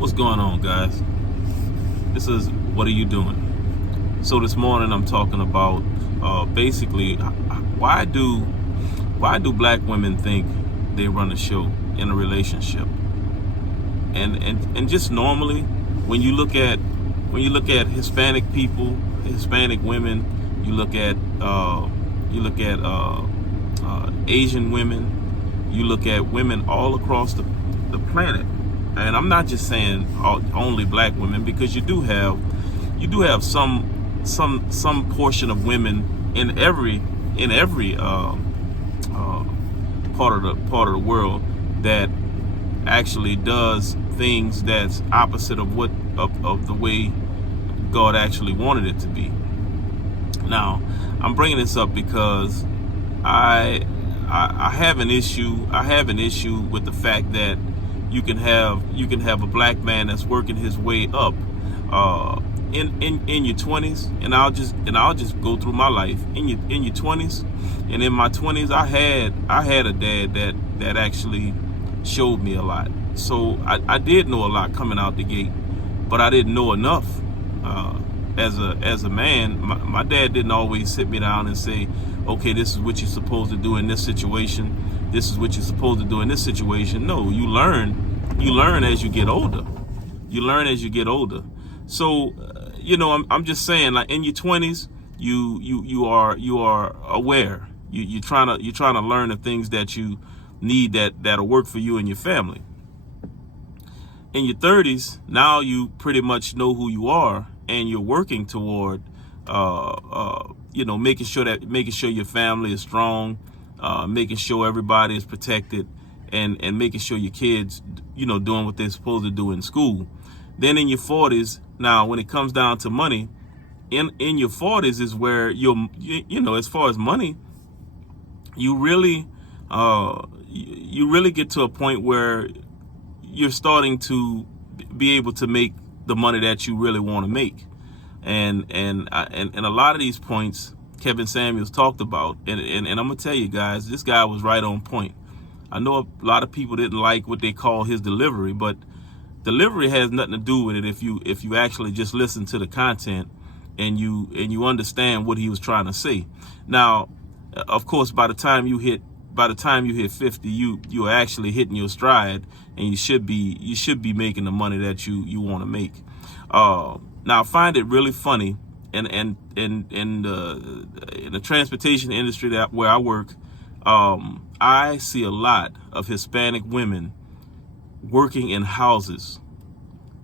What's going on, guys? This is What Are You Doing? So this morning I'm talking about basically why do black women think they run a show in a relationship? And just normally when you look at Hispanic people, Hispanic women, you look at Asian women, you look at women all across the planet. And I'm not just saying only black women, because you do have some portion of women in every part of the world that actually does things that's opposite of the way God actually wanted it to be. Now, I'm bringing this up because I have an issue. I have an issue with the fact that you can have a black man that's working his way up in your 20s, and I'll just go through my life in your 20s. And in my 20s, I had a dad that actually showed me a lot. So I did know a lot coming out the gate, but I didn't know enough. As a man, my dad didn't always sit me down and say, okay, this is what you're supposed to do in this situation. This is what you're supposed to do in this situation. No, you learn as you get older. You learn as you get older. So, I'm just saying, like in your 20s, you are aware. You're trying to learn the things that you need that'll work for you and your family. In your 30s, now you pretty much know who you are, and you're working toward, making sure your family is strong, making sure everybody is protected, and making sure your kids, doing what they're supposed to do in school. Then in your 40s, now when it comes down to money, in your 40s is where as far as money, you really get to a point where you're starting to be able to make the money that you really want to make. And a lot of these points Kevin Samuels talked about, and I'm gonna tell you guys, this guy was right on point. I know a lot of people didn't like what they call his delivery, but delivery has nothing to do with it if you actually just listen to the content and you understand what he was trying to say. Now, of course, by the time you hit 50, you're actually hitting your stride, and you should be making the money that you want to make. Now, I find it really funny, and in the transportation industry where I work, I see a lot of Hispanic women working in houses,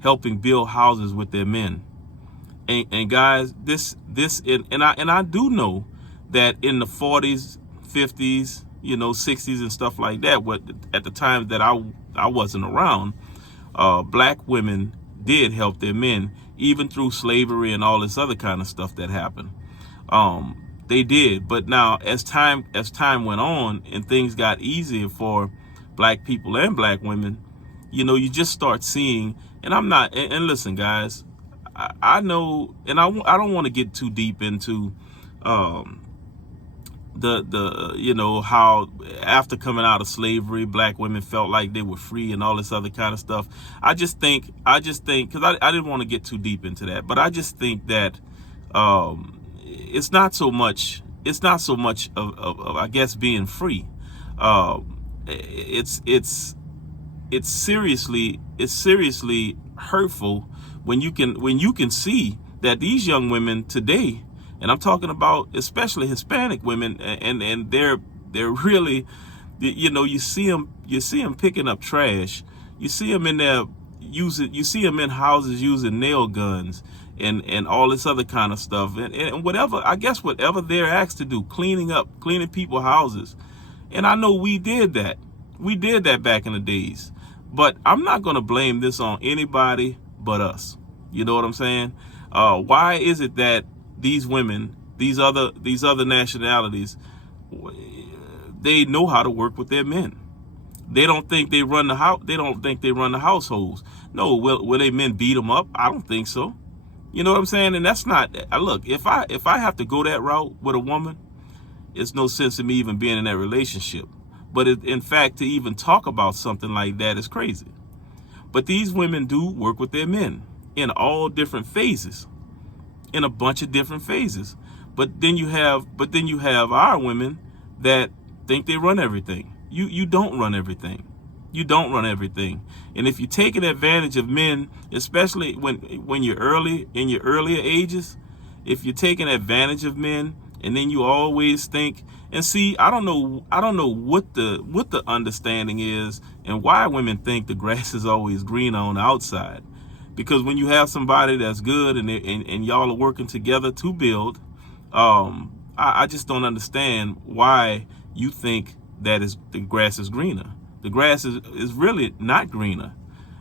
helping build houses with their men. And guys, I do know that in the 40s, 50s, 60s and stuff like that, at the time that I wasn't around, black women did help their men, even through slavery and all this other kind of stuff that happened. They did. But now, as time went on and things got easier for black people and black women, you just start seeing. And I'm not. And listen, guys, I know, and I don't want to get too deep into how after coming out of slavery, black women felt like they were free and all this other kind of stuff. I just think, because I didn't want to get too deep into that, but I just think that it's not so much of I guess being free. It's seriously hurtful when you can see that these young women today, and I'm talking about especially Hispanic women, and they're really, you see them picking up trash. You see them in there you see them in houses using nail guns and all this other kind of stuff, and whatever they're asked to do, cleaning people's houses. And I know we did that back in the days, but I'm not going to blame this on anybody but us. You know what I'm saying? Why is it that these women, these other nationalities, they know how to work with their men? They don't think they run the house. They don't think they run the households. No, will they men beat them up? I don't think so. You know what I'm saying? And that's not. Look, if I have to go that route with a woman, it's no sense in me even being in that relationship. But in fact, to even talk about something like that is crazy. But these women do work with their men in all different phases, in a bunch of different phases. But then you have our women that think they run everything. You don't run everything. You don't run everything. And if you're taking advantage of men, especially when you're in your earlier ages, if you're taking advantage of men, and then you always think, and see, I don't know what the understanding is and why women think the grass is always greener on the outside. Because when you have somebody that's good and y'all are working together to build, I just don't understand why you think that the grass is greener. The grass is really not greener,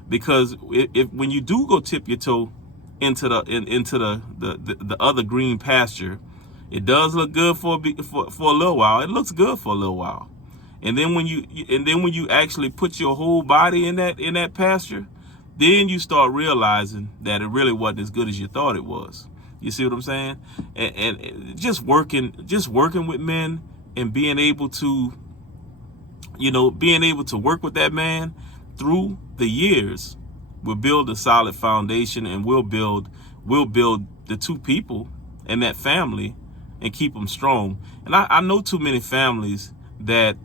because if when you do go tip your toe into the other green pasture, it does look good for a little while. It looks good for a little while, and then when you actually put your whole body in that pasture, then you start realizing that it really wasn't as good as you thought it was. You see what I'm saying? And just working with men and being able to work with that man through the years will build a solid foundation, and we'll build the two people and that family and keep them strong. And I know too many families that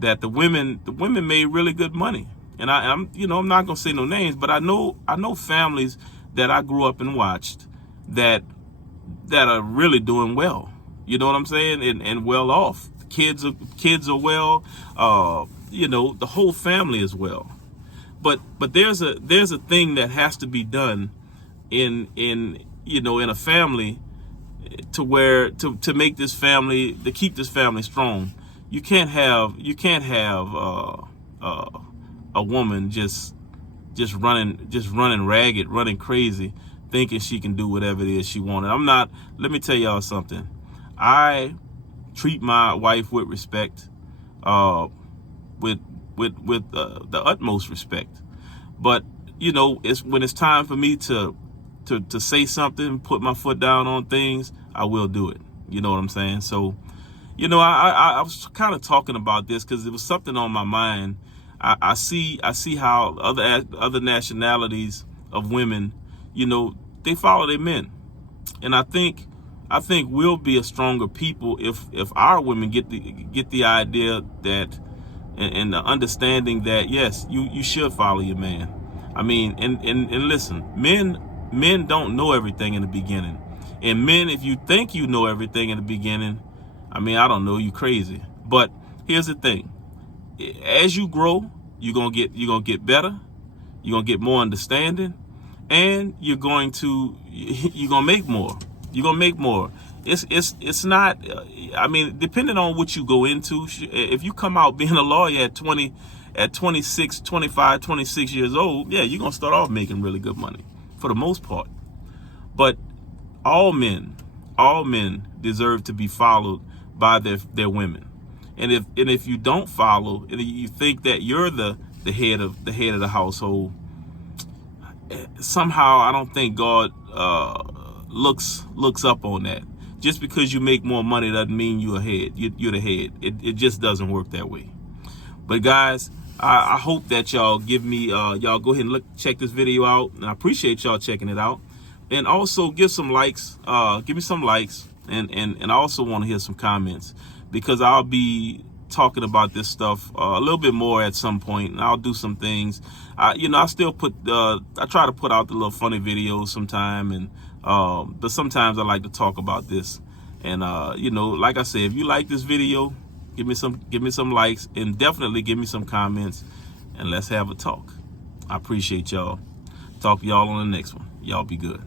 the women made really good money. And I'm not gonna say no names, but I know families that I grew up and watched that are really doing well. You know what I'm saying? And well off. Kids are well. The whole family is well. But there's a thing that has to be done in a family to make this family, to keep this family strong. You can't have a woman just running ragged, running crazy, thinking she can do whatever it is she wanted. Let me tell y'all something. I treat my wife with respect, with the utmost respect. But it's when it's time for me to say something, put my foot down on things, I will do it. You know what I'm saying? So, I was kind of talking about this because it was something on my mind. I see how other nationalities of women, they follow their men, and I think we'll be a stronger people if our women get the idea that and the understanding that yes, you should follow your man. I mean, and listen, men don't know everything in the beginning, and men, if you think you know everything in the beginning, I mean, I don't know, you crazy. But here's the thing. As you grow, you're gonna get better, you're gonna get more understanding, and you're gonna make more. You're gonna make more. It's not. I mean, depending on what you go into, if you come out being a lawyer at 26, 25, 26 years old, yeah, you're gonna start off making really good money for the most part. But all men deserve to be followed by their women. And if you don't follow, and you think that you're the head of the household, somehow I don't think God looks up on that. Just because you make more money doesn't mean you're the head. It just doesn't work that way. But guys, I hope that y'all give me y'all go ahead and check this video out, and I appreciate y'all checking it out. And also give some likes, give me some likes, and I also want to hear some comments, because I'll be talking about this stuff a little bit more at some point, and I'll do some things. I still I try to put out the little funny videos sometime, and but sometimes I like to talk about this. And like I said, if you like this video, give me some likes, and definitely give me some comments, and let's have a talk. I appreciate y'all. Talk to y'all on the next one. Y'all be good.